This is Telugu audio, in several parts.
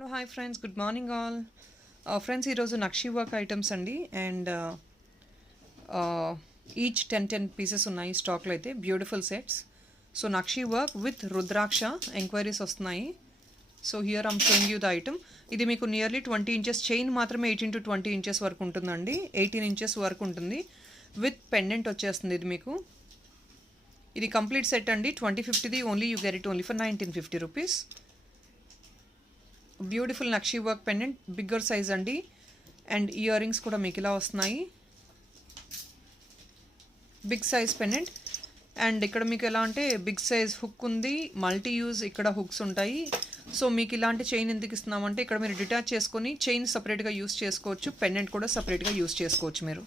Hello hi friends, good morning all. Friends, ఈరోజు నక్షి వర్క్ ఐటమ్స్ అండి. అండ్ ఈచ్ 10 పీసెస్ ఉన్నాయి స్టాక్లో అయితే. Beautiful sets. So nakshi work with rudraksha enquiries వస్తున్నాయి. So here I'm showing you the item. ఇది మీకు నియర్లీ 20 ఇంచెస్ చైన్ మాత్రమే 18 to 20 ఇంచెస్ వరకు ఉంటుందండి. 18 ఇంచెస్ వరకు ఉంటుంది. విత్ పెండెంట్ వచ్చేస్తుంది ఇది మీకు. ఇది కంప్లీట్ సెట్ అండి. 2050ది. Only you get it only for 1950 rupees. Beautiful nakshi work pendant, bigger size అండి. అండ్ ఇయర్ రింగ్స్ కూడా మీకు ఇలా వస్తున్నాయి. Big size pendant. అండ్ ఇక్కడ మీకు ఎలా అంటే బిగ్ సైజ్ హుక్ ఉంది, మల్టీ యూజ్ ఇక్కడ హుక్స్ ఉంటాయి. సో మీకు ఇలాంటి చైన్ ఎందుకు ఇస్తున్నామంటే ఇక్కడ మీరు డిటాచ్ చేసుకొని చైన్ సపరేట్గా యూస్ చేసుకోవచ్చు, పెండెంట్ కూడా సపరేట్గా యూస్ చేసుకోవచ్చు మీరు.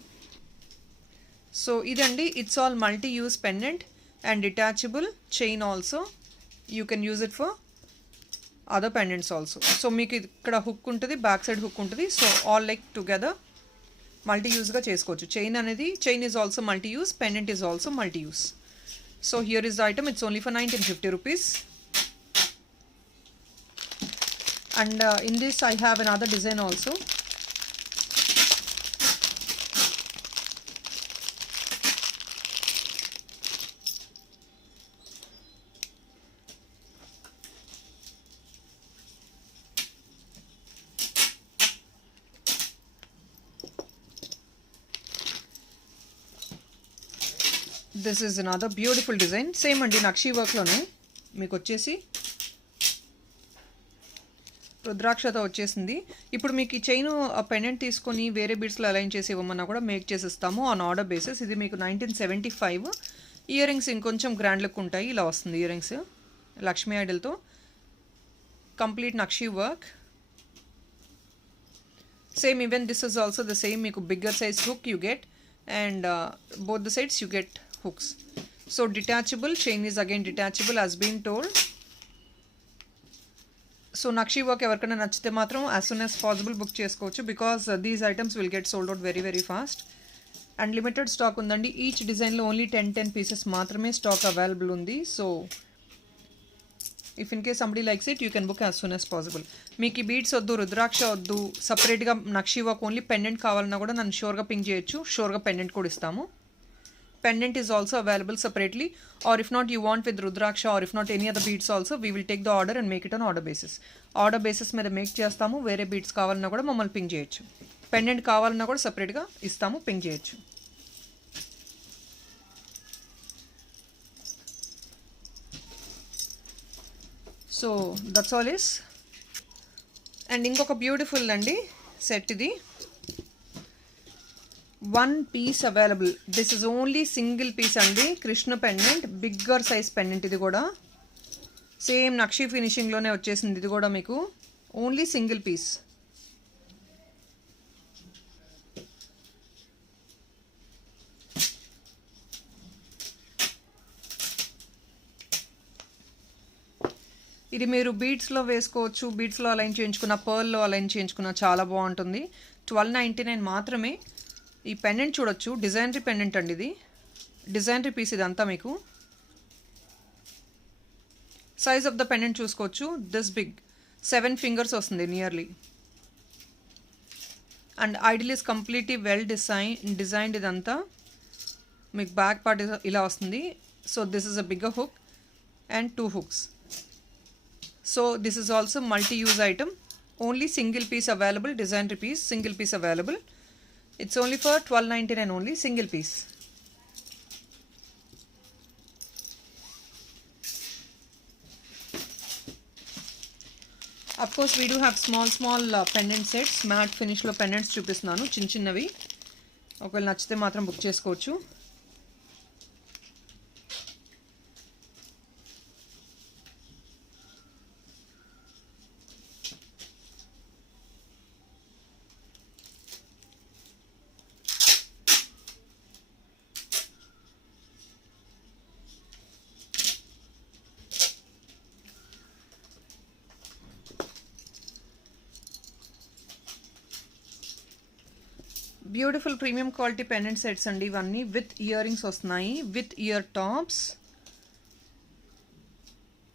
సో ఇదండి, it's all multi use pendant and detachable chain also. You can use it for other pendants also. So మీకు ఇక్కడ హుక్ ఉంటుంది, బ్యాక్ సైడ్ హుక్ ఉంటుంది. So all like together multi యూజ్గా చేసుకోవచ్చు. Chain is also multi use, pendant is also multi use. So here is the item. It's only for 1950 rupees. And in this I have another design also. This is another beautiful design. Same అండి, నక్షి వర్క్లోనే మీకు వచ్చేసి రుద్రాక్షతో వచ్చేసింది. ఇప్పుడు మీకు ఈ చైన్ పెండెంట్ తీసుకొని వేరే బీడ్స్లో అలైన్ చేసి ఇవ్వమన్నా కూడా మేక్ చేసిస్తాము ఆన్ ఆర్డర్ బేసిస్. ఇది మీకు 1975. ఇయర్ రింగ్స్ ఇంకొంచెం గ్రాండ్ లుక్ ఉంటాయి. ఇలా వస్తుంది ఇయర్ రింగ్స్ లక్ష్మీ ఐడల్తో. Complete nakshi work. Same even this is also the same. మీకు bigger size hook you get and both the sides you get hooks. So detachable chain is again detachable as been told. So nakshi work ఎవరికైనా నచ్చితే మాత్రం as soon as possible book చేసుకోవచ్చు, because these items will get sold out very fast. And limited stock ఉందండి. ఈచ్ డిజైన్లో ఓన్లీ 10 పీసెస్ మాత్రమే స్టాక్ అవైలబుల్ ఉంది. So if in case somebody likes it you can book as soon as possible. మీకు ఈ బీడ్స్ వద్దు, రుద్రాక్ష వద్దు, సపరేట్గా నక్షి వర్క్ ఓన్లీ పెండెంట్ కావాలన్నా కూడా నన్ను షూర్గా పింక్ చేయొచ్చు. షూర్గా పెండెంట్ కూడా ఇస్తాము. Pendant is also available separately, or if not you want with rudraksha, or if not any other beads also, we will take the order and make it on order basis. Order basis మీద మేక్ చేస్తాము. వేరే బీడ్స్ కావాలన్నా కూడా మమ్మల్ని పింక్ చేయొచ్చు. పెండెంట్ కావాలన్నా కూడా సపరేట్గా ఇస్తాము, పింక్ చేయొచ్చు. So that's all is. And ఇంకొక బ్యూటిఫుల్ అండి సెట్ ఇది. 1 piece available. This is only single piece అండి. Krishna pendant, bigger size pendant. ఇది కూడా సేమ్ నక్షి ఫినిషింగ్లోనే వచ్చేసింది. ఇది కూడా మీకు ఓన్లీ సింగిల్ పీస్. ఇది మీరు బీడ్స్లో వేసుకోవచ్చు, బీడ్స్లో అలైన్ చేయించుకున్న, పర్ల్లో అలైన్ చేయించుకున్న చాలా బాగుంటుంది. 1299 మాత్రమే. ఈ పెండెంట్ చూడొచ్చు, డిజైనరీ పెండెంట్ అండి. ఇది డిజైనరీ పీస్ ఇదంతా. మీకు సైజ్ ఆఫ్ ద పెండెంట్ చూసుకోవచ్చు. దిస్ బిగ్ 7 ఫింగర్స్ వస్తుంది nearly. And idol is completely well designed. ఇదంతా మీకు బ్యాక్ పార్ట్ ఇలా వస్తుంది. So this is a bigger hook and 2 hooks. So this is also multi use item. Only single piece available. డిజైనరీ piece, single piece available. It's only for 1299 only, single piece. Of course we do have small pendant sets. Matte finish lo pendants చూపిస్తున్నాను, చిన్నవి. ఒకవేళ నచ్చితే మాత్రం బుక్ చేసుకోవచ్చు. Beautiful premium quality pendant sets అండి ఇవన్నీ. విత్ ఇయర్ రింగ్స్ వస్తున్నాయి, విత్ ఇయర్ టాప్స్.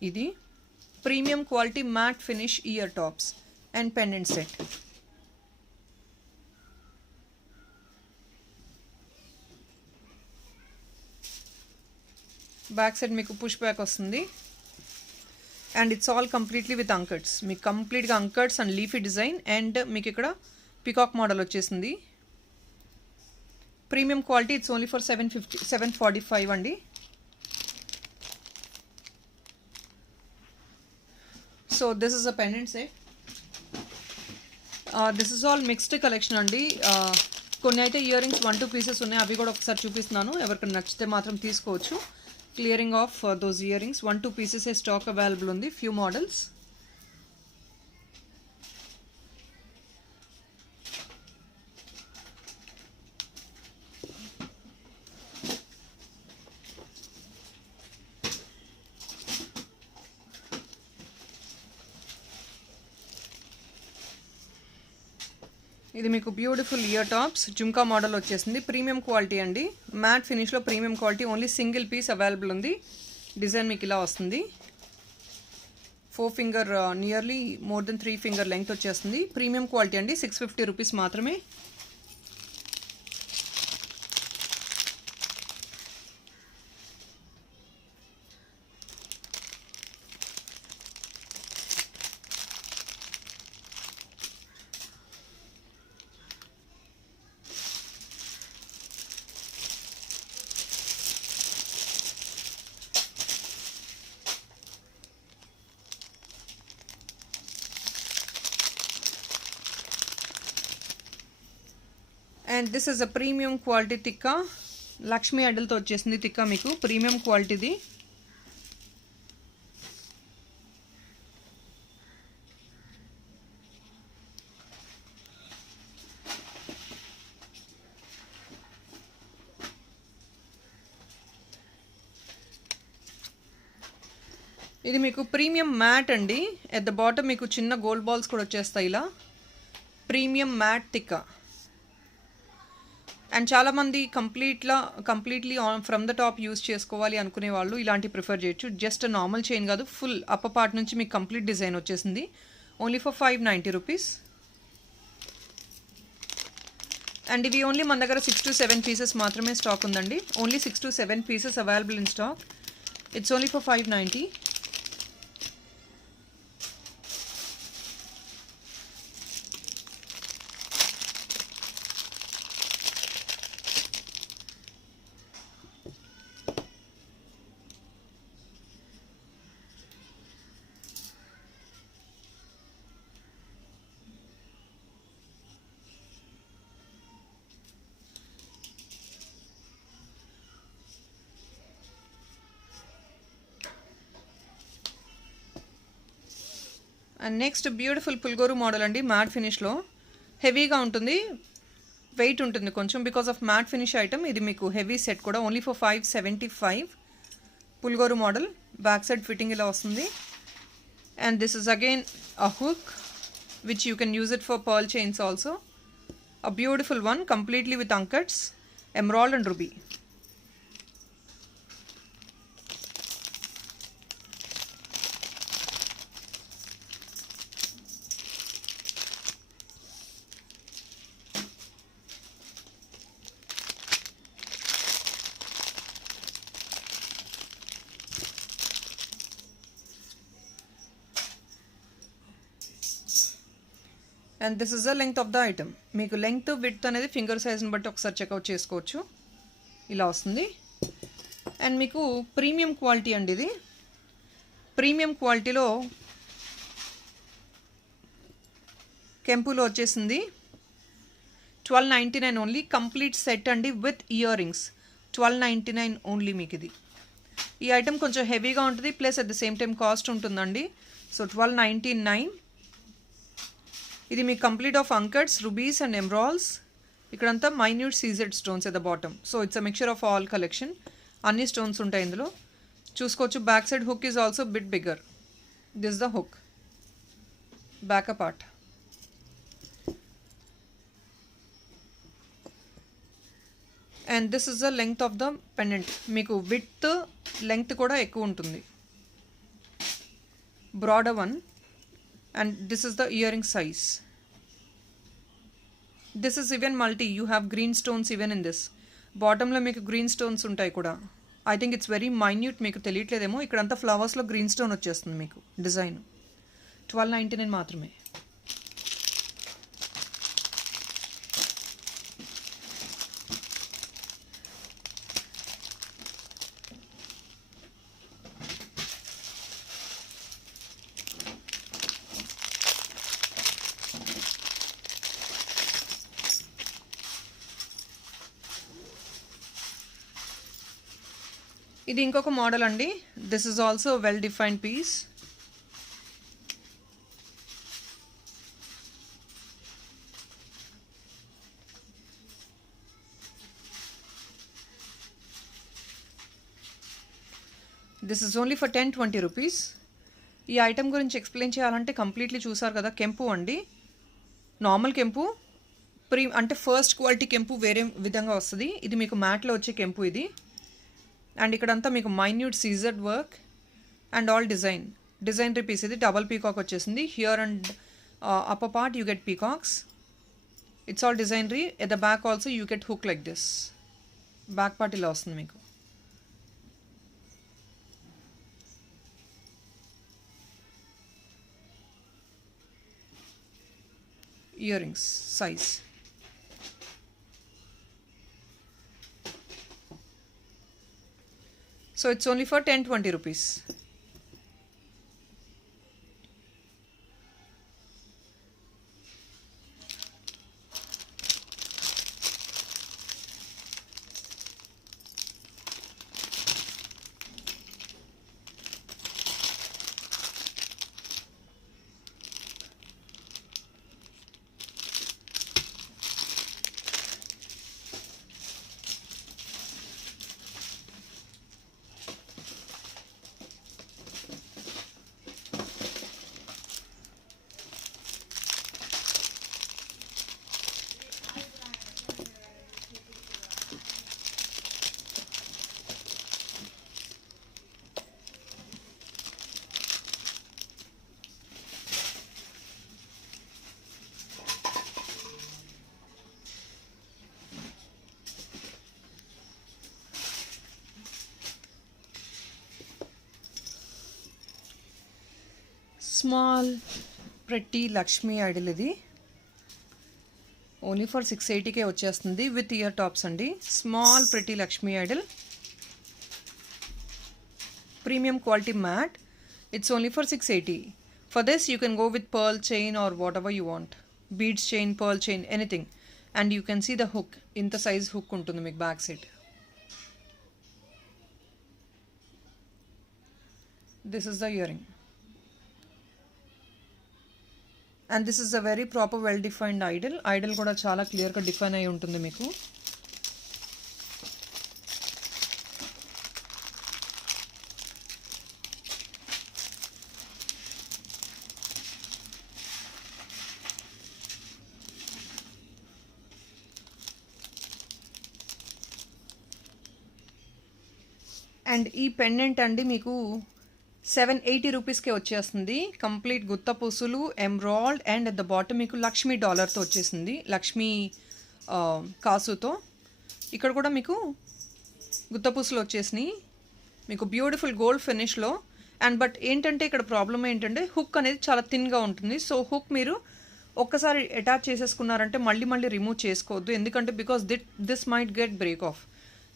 ఇది premium quality matte finish ear tops. And pendant set. Back side మీకు పుష్ బ్యాక్ వస్తుంది and it's all completely with అంకర్స్. మీకు కంప్లీట్గా అంకర్స్ అండ్ లీఫీ డిజైన్ అండ్ మీకు ఇక్కడ పికాక్ మోడల్ వచ్చేసింది. Premium quality. It's only for 745 అండి. So this is a pendant set. This is all mixed collection అండి. కొన్ని అయితే ఇయర్ రింగ్స్ 1-2 పీసెస్ ఉన్నాయి, అవి కూడా ఒకసారి చూపిస్తున్నాను. ఎవరికైనా నచ్చితే మాత్రం తీసుకోవచ్చు. Clearing off those earrings 1-2 pieces stock available ఉంది, ఫ్యూ మోడల్స్. ఇది మీకు beautiful ear tops jhumka model వచ్చేసింది. ప్రీమియం క్వాలిటీ అండి, మ్యాట్ ఫినిష్లో premium quality. Only single piece available ఉంది. డిజైన్ మీకు ఇలా వస్తుంది. 4 finger nearly more than 3 finger length వచ్చేస్తుంది. ప్రీమియం క్వాలిటీ అండి. 650 రూపీస్ మాత్రమే. And this is a premium quality tikka. Lakshmi అడ్డలతో వచ్చేసింది తిక్కా మీకు. ప్రీమియం క్వాలిటీది. ఇది మీకు ప్రీమియం మ్యాట్ అండి. ఎట్ ద బాటమ్ మీకు చిన్న గోల్డ్ బాల్స్ కూడా వచ్చేస్తాయి ఇలా. Premium matte tikka. అండ్ చాలామంది completely from the top use చేసుకోవాలి అనుకునే వాళ్ళు ఇలాంటి ప్రిఫర్ చేయొచ్చు. జస్ట్ నార్మల్ చైన్ కాదు, ఫుల్ అప్పర్ పార్ట్ నుంచి మీకు కంప్లీట్ డిజైన్ వచ్చేసింది. Only for 590 rupees. అండ్ ఇవి ఓన్లీ మన దగ్గర 6 to 7 పీసెస్ మాత్రమే స్టాక్ ఉందండి. Only 6 to 7 pieces available in stock. It's only for 590. And next beautiful పుల్గోరు మోడల్ అండి. మ్యాట్ ఫినిష్లో హెవీగా ఉంటుంది, వెయిట్ ఉంటుంది కొంచెం because of matte finish item. ఇది మీకు హెవీ సెట్ కూడా. Only for 575. పుల్గోరు మోడల్. బ్యాక్ సైడ్ ఫిట్టింగ్ ఇలా వస్తుంది. And this is again a hook which you can use it for pearl chains also. A beautiful one completely with అంకట్స్, emerald and ruby. And this is the length of the item. మీకు లెంగ్త్ విడ్త్ అనేది ఫింగర్ సైజ్ని బట్టి ఒకసారి చెక్అవుట్ చేసుకోవచ్చు. ఇలా వస్తుంది. అండ్ మీకు ప్రీమియం క్వాలిటీ అండి ఇది. ప్రీమియం క్వాలిటీలో కెంపులో వచ్చేసింది. 1299 ఓన్లీ. కంప్లీట్ సెట్ అండి విత్ ఇయర్ రింగ్స్. 1299 ఓన్లీ మీకు ఇది. ఈ ఐటమ్ కొంచెం హెవీగా ఉంటుంది, plus at the same time cost ఉంటుందండి. సో 1299. ఇది మీకు కంప్లీట్ ఆఫ్ అంకట్స్, రూబీస్ అండ్ ఎమరాల్డ్స్. ఇక్కడంతా minute CZ stones at the bottom. So it's a mixture of all collection. అన్ని స్టోన్స్ ఉంటాయి ఇందులో చూసుకోవచ్చు. Back side hook is also bit bigger. This the hook back part. And this is the length of the pendant. మీకు విడ్త్ లెంగ్త్ కూడా ఎక్కువ ఉంటుంది. Broader one. And this is the earring size. This is even multi. You have green stones even in this. Bottom లో మీకు గ్రీన్ స్టోన్స్ ఉంటాయి కూడా. I think it's very minute, మీకు తెలియట్లేదేమో. ఇక్కడంతా ఫ్లవర్స్లో గ్రీన్ స్టోన్ వచ్చేస్తుంది మీకు డిజైన్. 1299 మాత్రమే. ఇది ఇంకొక మోడల్ అండి. This is also well defined piece. This is only for 10-20 rupees. ఈ ఐటమ్ గురించి ఎక్స్ప్లెయిన్ చేయాలంటే కంప్లీట్లీ చూసారు కదా. కెంపు అండి, నార్మల్ కెంపు, అంటే ఫస్ట్ క్వాలిటీ కెంపు వేరే విధంగా వస్తుంది. ఇది మీకు మ్యాట్లో వచ్చే కెంపు ఇది. అండ్ ఇక్కడంతా మీకు మైన్యూట్ సీజర్డ్ work and all designery piece. ఇది డబల్ పీకాక్ వచ్చేసింది. Here and upper part you get peacocks. It's all designery. At the back also you get hook like this. Back part ఇలా వస్తుంది మీకు. Earrings size. So it's only for 10-20 rupees. Small pretty Lakshmi idol. ఇది ఓన్లీ ఫర్ 680కే వచ్చేస్తుంది విత్ ఇయర్ టాప్స్ అండి. Small pretty Lakshmi idol, premium quality matte. It's only for 680. For this you can go with pearl chain or whatever you want. Beads chain, pearl chain, anything. And you can see the hook. ఇంత సైజ్ హుక్ ఉంటుంది మీకు back side. This is the earring. And this is a very proper well defined idol. Idol కూడా చాలా క్లియర్గా డిఫైన్ అయి ఉంటుంది మీకు. అండ్ ఈ పెండెంట్ అండి మీకు 780 రూపీస్కే వచ్చేస్తుంది. కంప్లీట్ గుత్త పూసులు, emerald, and at the bottom మీకు లక్ష్మీ డాలర్తో వచ్చేసింది, లక్ష్మీ కాసుతో. ఇక్కడ కూడా మీకు గుత్త పూసులు వచ్చేసినాయి మీకు బ్యూటిఫుల్ గోల్డ్ ఫినిష్లో. అండ్ బట్ ఏంటంటే ఇక్కడ ప్రాబ్లమ్ ఏంటంటే హుక్ అనేది చాలా థిన్గా ఉంటుంది. సో హుక్ మీరు ఒక్కసారి అటాచ్ చేసేసుకున్నారంటే మళ్ళీ రిమూవ్ చేసుకోవద్దు. ఎందుకంటే because this might get break off.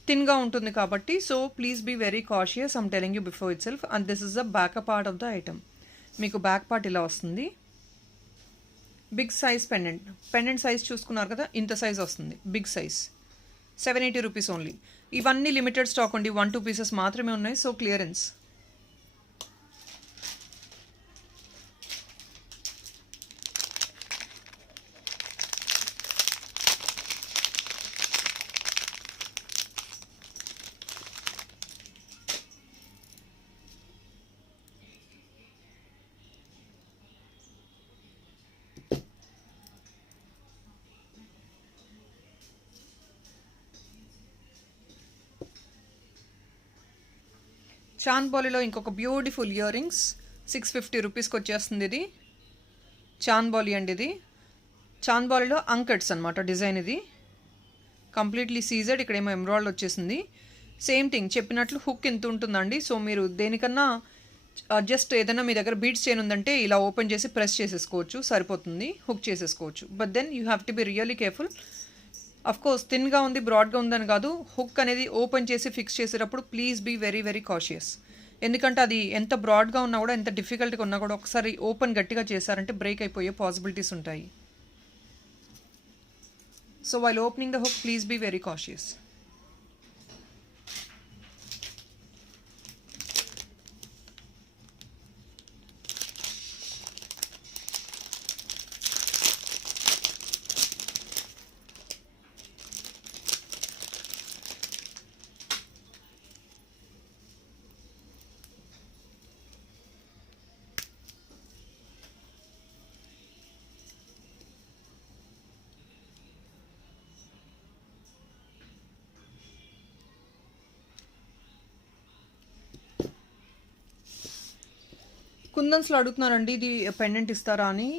థిన్గా ఉంటుంది కాబట్టి. So please be very cautious, I'm telling you before itself. And this is the back part of the item. మీకు బ్యాక్ పార్ట్ ఇలా వస్తుంది. బిగ్ సైజ్ పెండెంట్ సైజ్ చూసుకున్నారు కదా, ఇంత సైజ్ వస్తుంది. Big size 780 rupees only. ఇవన్నీ లిమిటెడ్ స్టాక్ అండి, 1-2 పీసెస్ మాత్రమే ఉన్నాయి. So clearance. చాంద్బౌలిలో ఇంకొక బ్యూటిఫుల్ ఇయర్ రింగ్స్ 650 రూపీస్కి వచ్చేస్తుంది. ఇది చాన్బాలి అండి ఇది. చాన్బాలిలో అంకట్స్ అనమాట డిజైన్ ఇది. కంప్లీట్లీ సీజెడ్, ఇక్కడేమో ఎంబ్రాయిడ్ వచ్చేసింది. సేమ్ థింగ్ చెప్పినట్లు హుక్ ఎంత ఉంటుందండి. సో మీరు దేనికన్నా జస్ట్ ఏదైనా మీ దగ్గర బీడ్స్ చైన్ ఉందంటే ఇలా ఓపెన్ చేసి ప్రెస్ చేసేసుకోవచ్చు, సరిపోతుంది, హుక్ చేసేసుకోవచ్చు. But then you have to be really careful. Of course థిన్గా ఉంది, బ్రాడ్గా ఉందని కాదు, హుక్ అనేది ఓపెన్ చేసి ఫిక్స్ చేసేటప్పుడు please be very very cautious. ఎందుకంటే అది ఎంత బ్రాడ్గా ఉన్నా కూడా, ఎంత డిఫికల్ట్గా ఉన్నా కూడా ఒకసారి ఓపెన్ గట్టిగా చేశారంటే బ్రేక్ అయిపోయే పాసిబిలిటీస్ ఉంటాయి. So while opening the hook please be very cautious. కుందన్స్లో అడుగుతున్నారండి ఇది పెండెంట్ ఇస్తారా అని.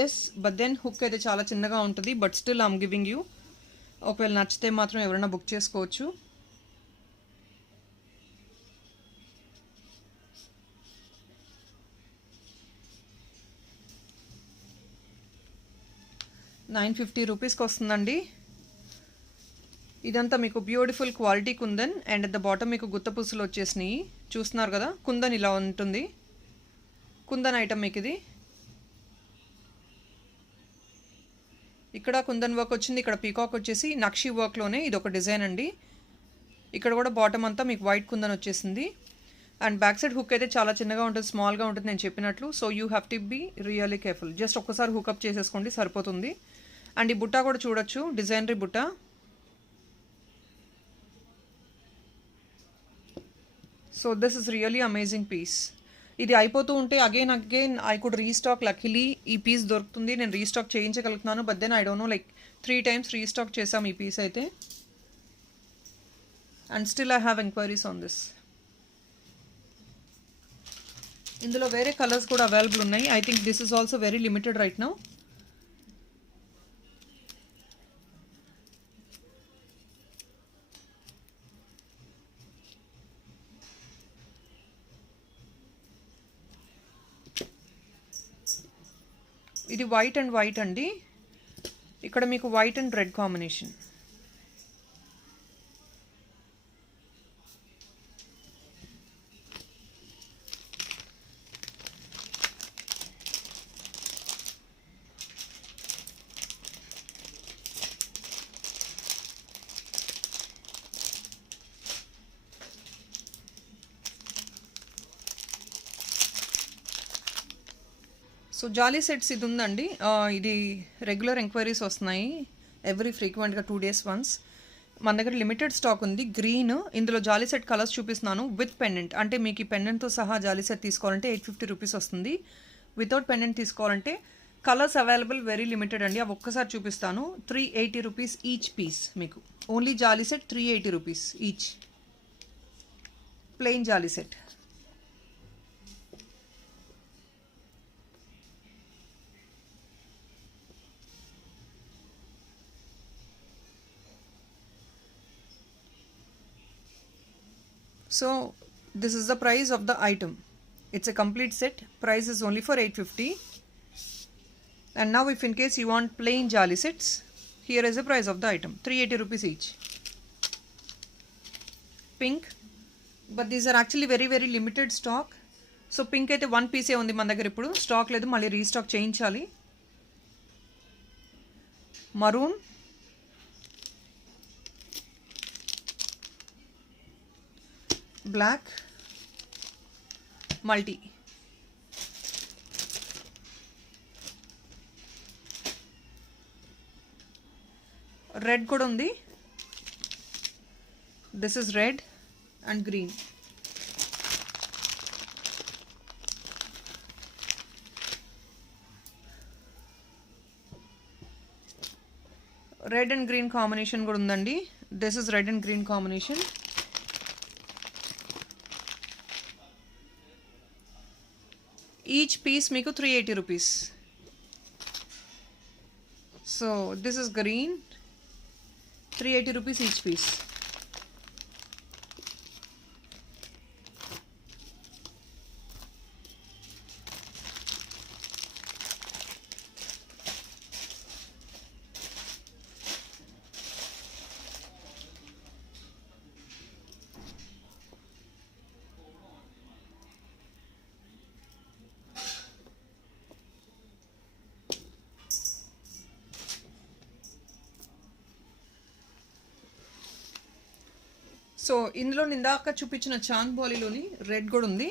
ఎస్, బట్ దెన్ హుక్ అయితే చాలా చిన్నగా ఉంటుంది. But still I'm giving you. ఒకవేళ నచ్చితే మాత్రం ఎవరైనా బుక్ చేసుకోవచ్చు. ₹950 వస్తుందండి. ఇదంతా మీకు beautiful quality kundan. And at the bottom మీకు గుత్త పుసులు వచ్చేసినాయి, చూస్తున్నారు కదా. కుందన్ ఇలా ఉంటుంది, కుందన్ ఐటమ్ మీకు ఇది. ఇక్కడ కుందన్ వర్క్ వచ్చింది, ఇక్కడ పీకాక్ వచ్చేసి నక్షి వర్క్లోనే ఇది ఒక డిజైన్ అండి. ఇక్కడ కూడా బాటమ్ అంతా మీకు వైట్ కుందన్ వచ్చేసింది. అండ్ బ్యాక్ సైడ్ హుక్ అయితే చాలా చిన్నగా ఉంటుంది, స్మాల్గా ఉంటుంది నేను చెప్పినట్లు. So you have to be really careful. Just ఒక్కసారి హుకప్ చేసేసుకోండి, సరిపోతుంది. అండ్ ఈ బుట్ట కూడా చూడొచ్చు, డిజైనరీ బుట్ట. So this is really amazing piece. ఇది అయిపోతూ ఉంటే again I could restock. Luckily ఈ పీస్ దొరుకుతుంది, నేను రీస్టాక్ చేయించగలుగుతున్నాను. But then I don't know, like 3 times restock చేసాం ఈ పీస్ అయితే. And still I have enquiries on this. ఇందులో వేరే కలర్స్ కూడా అవైలబుల్ ఉన్నాయి. I think this is also very limited right now. ఇది వైట్ అండ్ వైట్ అండి. ఇక్కడ మీకు white and red combination. So jolly sets ఇది ఉందండి. ఇది రెగ్యులర్ ఎంక్వైరీస్ వస్తున్నాయి ఎవ్రీ ఫ్రీక్వెంట్గా 2 days వన్స్. మన దగ్గర లిమిటెడ్ స్టాక్ ఉంది. గ్రీన్, ఇందులో జాలీ సెట్ కలర్స్ చూపిస్తున్నాను విత్ పెండెంట్. అంటే మీకు ఈ పెండెంట్తో సహా జాలీ సెట్ తీసుకోవాలంటే ₹850 వస్తుంది. వితౌట్ పెండెంట్ తీసుకోవాలంటే కలర్స్ అవైలబుల్ వెరీ లిమిటెడ్ అండి. అవి ఒక్కసారి చూపిస్తాను. ₹380 ఈచ్ పీస్. మీకు only jolly set ₹380 each. Plain jolly set. So this is the price of the item. It's a complete set. Price is only for $850. And now if in case you want plain jali sets, here is the price of the item, ₹380 each. Pink, but these are actually very very limited stock. So pink అయితే 1 piece ఏ ఉంది మన దగ్గర, ఇప్పుడు స్టాక్ లేదు, మళ్ళీ రీస్టాక్ చేయించాలి. Maroon, black, multi. రెడ్ కూడా ఉంది. This is red and green. Red and green combination కూడా ఉందండి. This is red and green combination. Each piece మీకు ₹380. So this is green, 380 rupees each piece. So ఇందులో ఇందాక చూపించిన చాంద్ బాలీలోని రెడ్ కూడా ఉంది.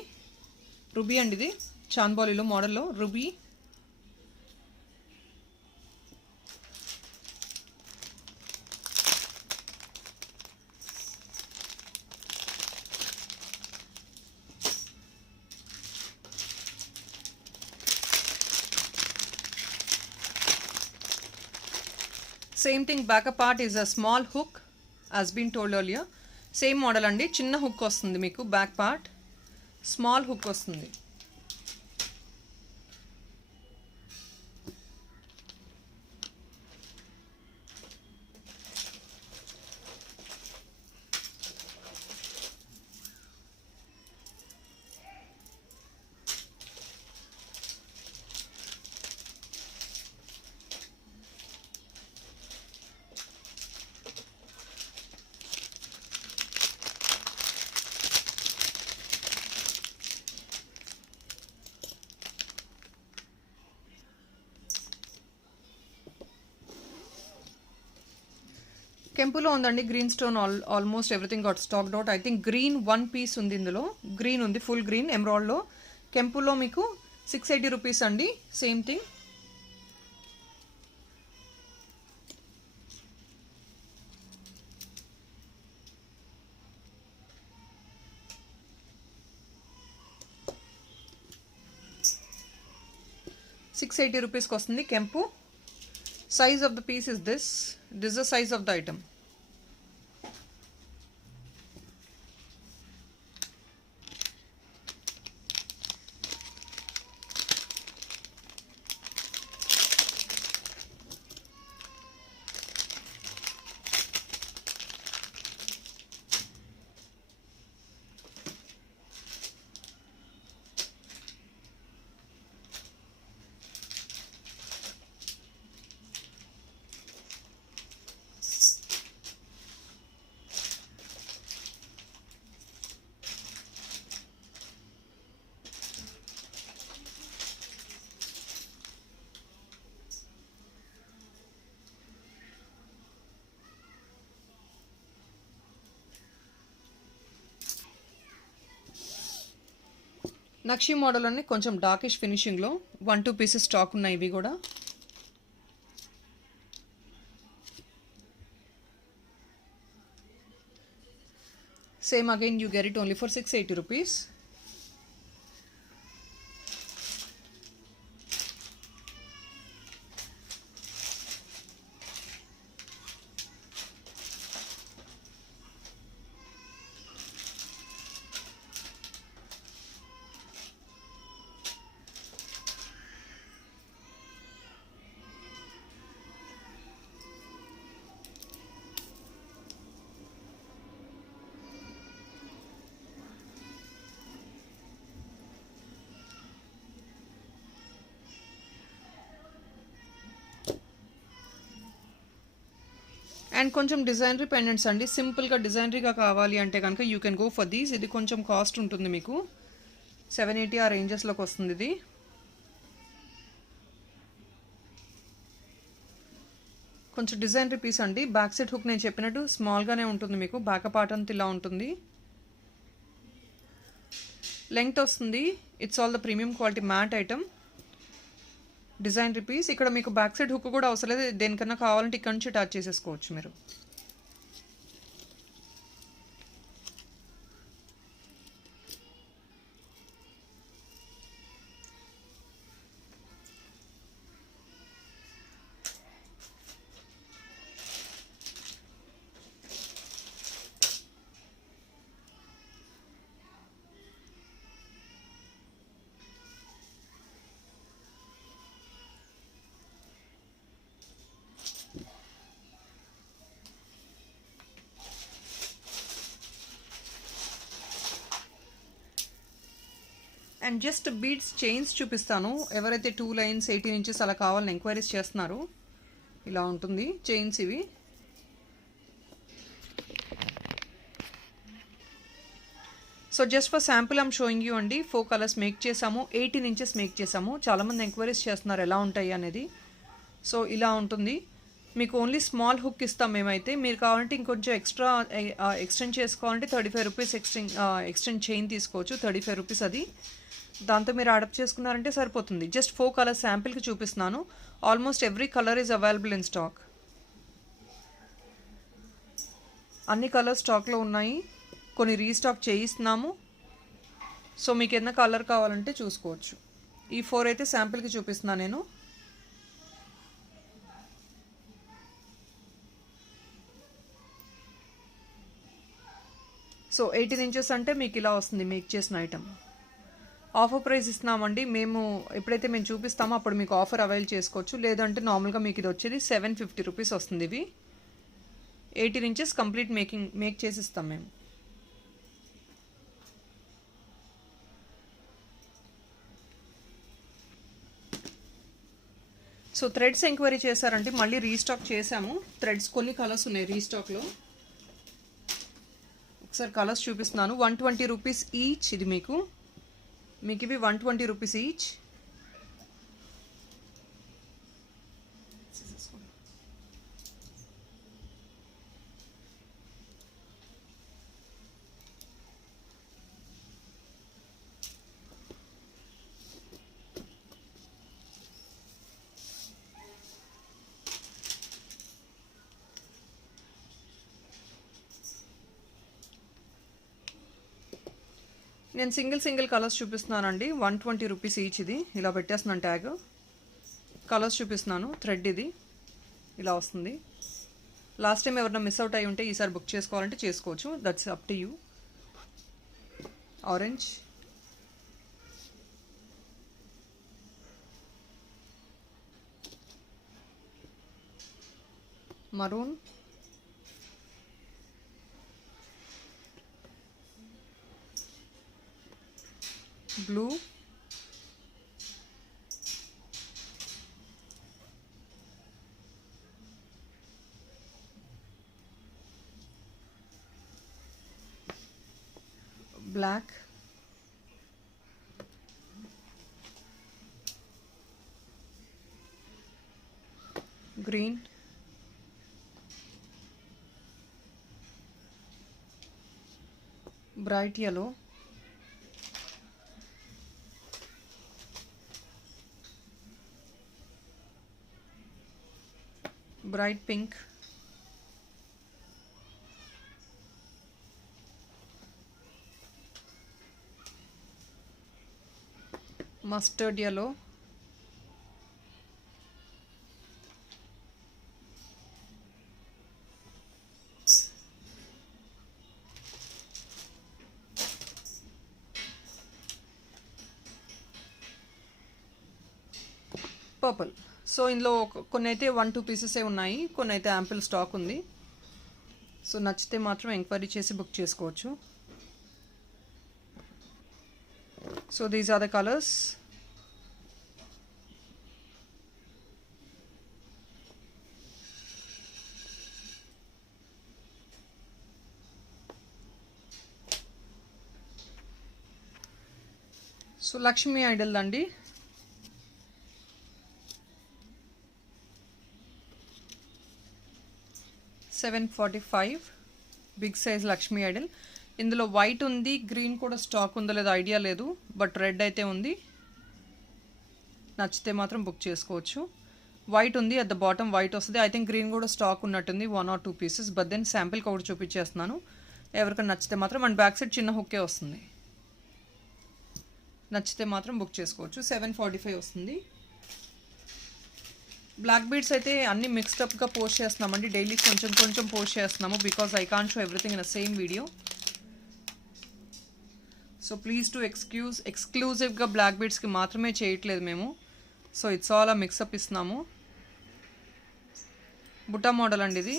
రూబీ అండి ఇది, చాంద్ బాలీలో మోడల్లో ruby. Same thing, back part is a small hook as been told earlier. Same model అండి, చిన్న హుక్ వస్తుంది మీకు, బ్యాక్ పార్ట్ స్మాల్ హుక్ వస్తుంది. కెంపులో ఉందండి green stone, almost everything got stacked out. I think green 1 piece ఉంది ఇందులో, గ్రీన్ ఉంది ఫుల్ గ్రీన్ ఎమరాల్డ్లో. కెంపులో మీకు 680 rupees అండి, సేమ్ థింగ్. ₹680 వస్తుంది కెంపు. Size of the piece is this. This is the size of the item. Nakshi model అన్ని కొంచెం డార్కిష్ ఫినిషింగ్లో 1-2 pieces స్టాక్ ఉన్నాయి ఇవి కూడా. Same again you get it only for ₹680. And కొంచెం డిజైనరీ పెండెంట్స్ అండి, సింపుల్గా డిజైనరీగా కావాలి అంటే కనుక you can go for these. ఇది కొంచెం కాస్ట్ ఉంటుంది మీకు, 780 ఆ రేంజెస్లోకి వస్తుంది ఇది. కొంచెం డిజైనరీ పీస్ అండి. బ్యాక్ సైడ్ హుక్ నేను చెప్పినట్టు స్మాల్గానే ఉంటుంది మీకు, బ్యాక్ పార్ట్ అంతా ఇలా ఉంటుంది. లెంగ్త్ వస్తుంది. It's all the premium quality matte item, డిజైనరీ పీస్. ఇక్కడ మీకు బ్యాక్ సైడ్ హుక్ కూడా అవసరం లేదు, దేనికన్నా కావాలంటే ఇక్కడ నుంచి అటాచ్ చేసేసుకోవచ్చు మీరు. అండ్ జస్ట్ బీడ్స్ చైన్స్ చూపిస్తాను. ఎవరైతే 2 లైన్స్ 18 ఇంచెస్ అలా కావాలని ఎంక్వైరీస్ చేస్తున్నారు, ఇలా ఉంటుంది చైన్స్ ఇవి. So just for sample I'm showing you అండి. 4 కలర్స్ మేక్ చేసాము, 18 ఇంచెస్ మేక్ చేసాము. చాలామంది ఎంక్వైరీస్ చేస్తున్నారు ఎలా ఉంటాయి అనేది. సో ఇలా ఉంటుంది. మీకు ఓన్లీ స్మాల్ హుక్ ఇస్తాం మేమైతే. మీరు కావాలంటే ఇంకొంచెం ఎక్స్టెండ్ చేసుకోవాలంటే 35 రూపీస్ ఎక్స్టెండ్ చైన్ తీసుకోవచ్చు, 35 రూపీస్ అది. దాంతో మీరు అడాప్ట్ చేసుకున్నారంటే సరిపోతుంది. జస్ట్ 4 కలర్స్ శాంపిల్కి చూపిస్తున్నాను. Almost every colour is available in stock. అన్ని కలర్స్ స్టాక్లో ఉన్నాయి, కొన్ని రీస్టాక్ చేయిస్తున్నాము. సో మీకు ఏదైనా కలర్ కావాలంటే చూసుకోవచ్చు. ఈ 4 అయితే శాంపిల్కి చూపిస్తున్నాను నేను. సో 18 ఇంచెస్ అంటే మీకు ఇలా వస్తుంది మేక్ చేసిన ఐటమ్. ఆఫర్ ప్రైస్ ఇస్తున్నామండి మేము. ఎప్పుడైతే మేము చూపిస్తామో అప్పుడు మీకు ఆఫర్ అవైల్ చేసుకోవచ్చు. లేదంటే నార్మల్గా మీకు ఇది వచ్చేది 750 రూపీస్ వస్తుంది. ఇవి 18 ఇంచెస్ కంప్లీట్ మేక్ చేసి ఇస్తాం మేము. సో థ్రెడ్స్ ఎంక్వైరీ చేశారంటే మళ్ళీ రీస్టాక్ చేసాము. థ్రెడ్స్ కొన్ని కలర్స్ ఉన్నాయి రీస్టాక్లో. ఒకసారి కలర్స్ చూపిస్తున్నాను. 120 రూపీస్ ఈచ్. ఇది మీకు ఇవి 120 రూపీస్ ఈచ్. నేను సింగిల్ కలర్స్ చూపిస్తున్నానండి. 120 రూపీస్ ఈచ్. ఇది ఇలా పెట్టేస్తున్నాను ట్యాగ్. కలర్స్ చూపిస్తున్నాను. థ్రెడ్ ఇది ఇలా వస్తుంది. లాస్ట్ టైం ఎవరైనా మిస్ అవుట్ అయి ఉంటే ఈసారి బుక్ చేసుకోవాలంటే చేసుకోవచ్చు. That's up to you. Orange, maroon, blue, black, green, bright yellow, bright pink, mustard yellow, purple. So ఇందులో కొన్ని అయితే 1-2 పీసెసే ఉన్నాయి, కొన్ని అయితే యాంపిల్ స్టాక్ ఉంది. సో నచ్చితే మాత్రం ఎంక్వైరీ చేసి బుక్ చేసుకోవచ్చు. So these are the colours. So Lakshmi idol అండి. $745 బిగ్ సైజ్ లక్ష్మీ ఐడల్. ఇందులో వైట్ ఉంది, గ్రీన్ కూడా స్టాక్ ఉందో లేదో ఐడియా లేదు, బట్ రెడ్ అయితే ఉంది. నచ్చితే మాత్రం బుక్ చేసుకోవచ్చు. వైట్ ఉంది, అట్ ద బాటమ్ వైట్ వస్తుంది. ఐ థింక్ గ్రీన్ కూడా స్టాక్ ఉన్నట్టుంది, 1 or 2 పీసెస్. బట్ దెన్ శాంపిల్కి ఒకటి చూపించేస్తున్నాను. ఎవరికైనా నచ్చితే మాత్రం. అండ్ బ్యాక్ సైడ్ చిన్న హుక్కే వస్తుంది. నచ్చితే మాత్రం బుక్ చేసుకోవచ్చు. 745 వస్తుంది. బ్లాక్ బీడ్స్ అయితే అన్ని మిక్స్డప్గా పోస్ట్ చేస్తున్నామండి. డైలీ కొంచెం పోస్ట్ చేస్తున్నాము because I can't show everything in a same video. So please to ఎక్స్క్లూజివ్గా బ్లాక్ బీడ్స్కి మాత్రమే చేయట్లేదు మేము. సో ఇట్స్ ఆల్ ఆ మిక్సప్ ఇస్తున్నాము. బుట్టా మోడల్ అండి ఇది.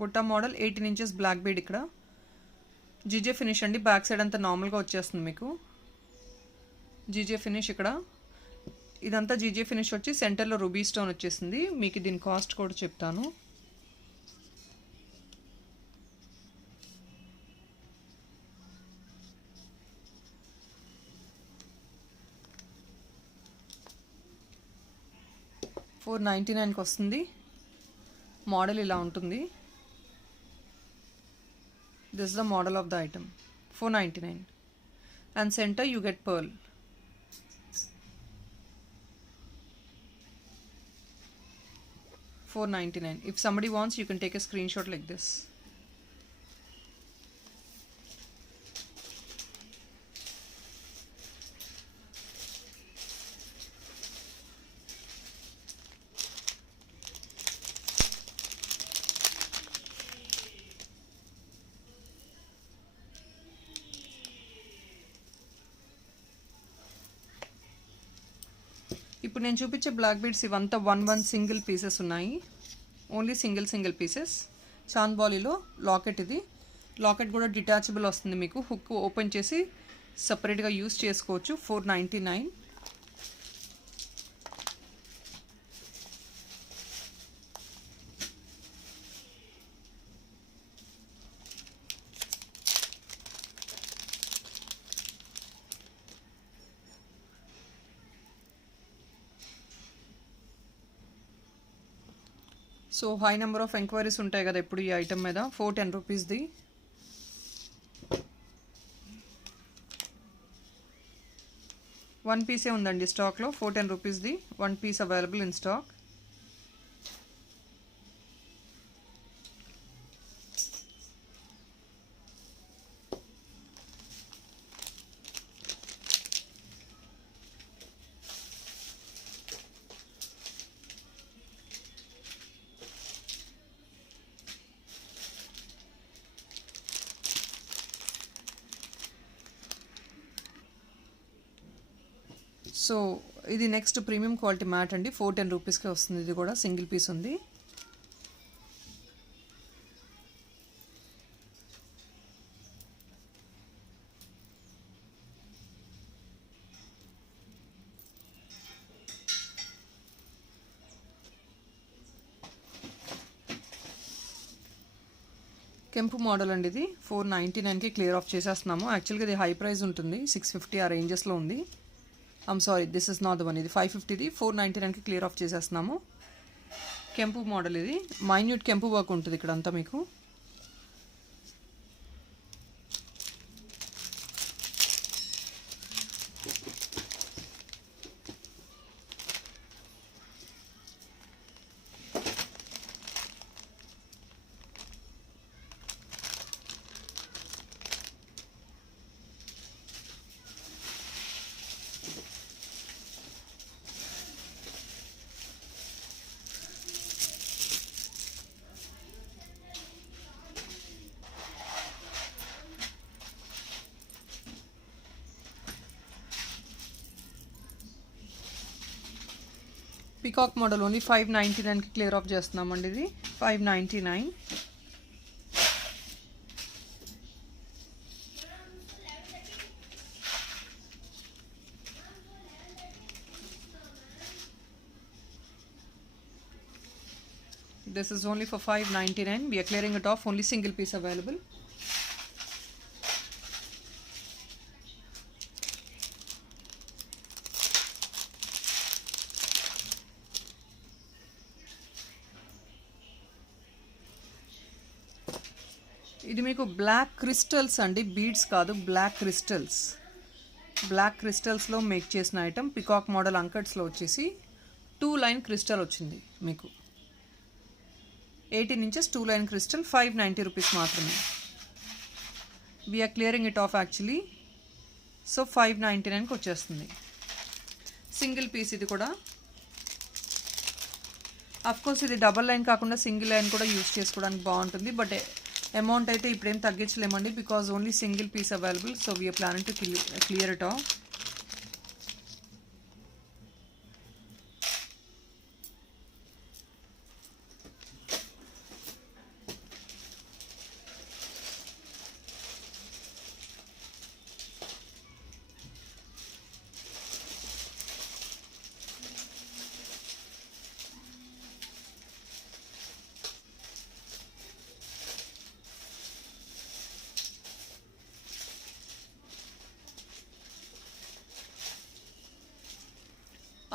Butta model 18 inches black bead. ఇక్కడ జీజే ఫినిష్ అండి, బ్యాక్ సైడ్ అంతా నార్మల్గా వచ్చేస్తుంది మీకు. జీజే ఫినిష్ ఇక్కడ ఇదంతా జీజే ఫినిష్ వచ్చి సెంటర్లో రూబీ స్టోన్ వచ్చేసింది. మీకు దీని కాస్ట్ కూడా చెప్తాను. $499కి వస్తుంది. మోడల్ ఇలా ఉంటుంది. This the model of the item. $499 and center you get pearl. $499. If somebody wants, you can take a screenshot like this. ఇప్పుడు నేను చూపించే బ్లాక్ బీడ్స్ ఇవంతా 1 సింగిల్ పీసెస్ ఉన్నాయి. Only single pieces. చాంద్బాలీలో లాకెట్ ఇది. లాకెట్ కూడా డిటాచబుల్ వస్తుంది మీకు. హుక్ ఓపెన్ చేసి సపరేట్గా యూస్ చేసుకోవచ్చు. $499. So high number of enquiries ఉంటాయి కదా ఇప్పుడు ఈ ఐటమ్ మీద. $410ది. వన్ పీసే ఉందండి స్టాక్లో. $410ది 1 piece available in stock. So ఇది నెక్స్ట్ ప్రీమియం క్వాలిటీ మ్యాట్ అండి. $410కి వస్తుంది. ఇది కూడా సింగిల్ పీస్ ఉంది. కెంపు మోడల్ అండి ఇది. $499కి క్లియర్ ఆఫ్ చేసేస్తున్నాము. యాక్చువల్గా ఇది హై ప్రైస్ ఉంటుంది. $650 ఆ రేంజెస్లో ఉంది. Sorry, this is not the one. ఇది 550ది. $499కి క్లియర్ ఆఫ్ చేసేస్తున్నాము. కెంపు మోడల్ ఇది. మైన్యూట్ కెంపు వర్క్ ఉంటుంది ఇక్కడ అంతా మీకు. పికాక్ మోడల్ ఓన్లీ $599కి క్లియర్ ఆఫ్ చేస్తున్నామండి. ఇది $599. This is only for $599. We are clearing it off. Only single piece available. ఇది మీకు బ్లాక్ క్రిస్టల్స్ అండి, బీడ్స్ కాదు, బ్లాక్ క్రిస్టల్స్. బ్లాక్ క్రిస్టల్స్లో మేక్ చేసిన ఐటమ్. పికాక్ మోడల్ అంకట్స్లో వచ్చేసి 2 లైన్ క్రిస్టల్ వచ్చింది మీకు. 18 inches 2 లైన్ క్రిస్టల్. $590 మాత్రమే. We're clearing it off actually. So $599కి వచ్చేస్తుంది. సింగిల్ పీస్ ఇది కూడా. అఫ్కోర్స్ ఇది డబల్ లైన్ కాకుండా సింగిల్ లైన్ కూడా యూస్ చేసుకోవడానికి బాగుంటుంది. బట్ అమౌంట్ అయితే ఇప్పుడేం తగ్గించలేమండి, because only single piece available. So we're planning to clear it off.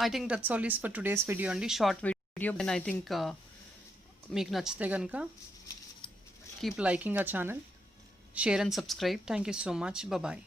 I think that's all is for today's video అండి, short video. And I think మీకు నచ్చితే కనుక కీప్ లైకింగ్ ఆ channel, share and subscribe. Thank you so much. Bye.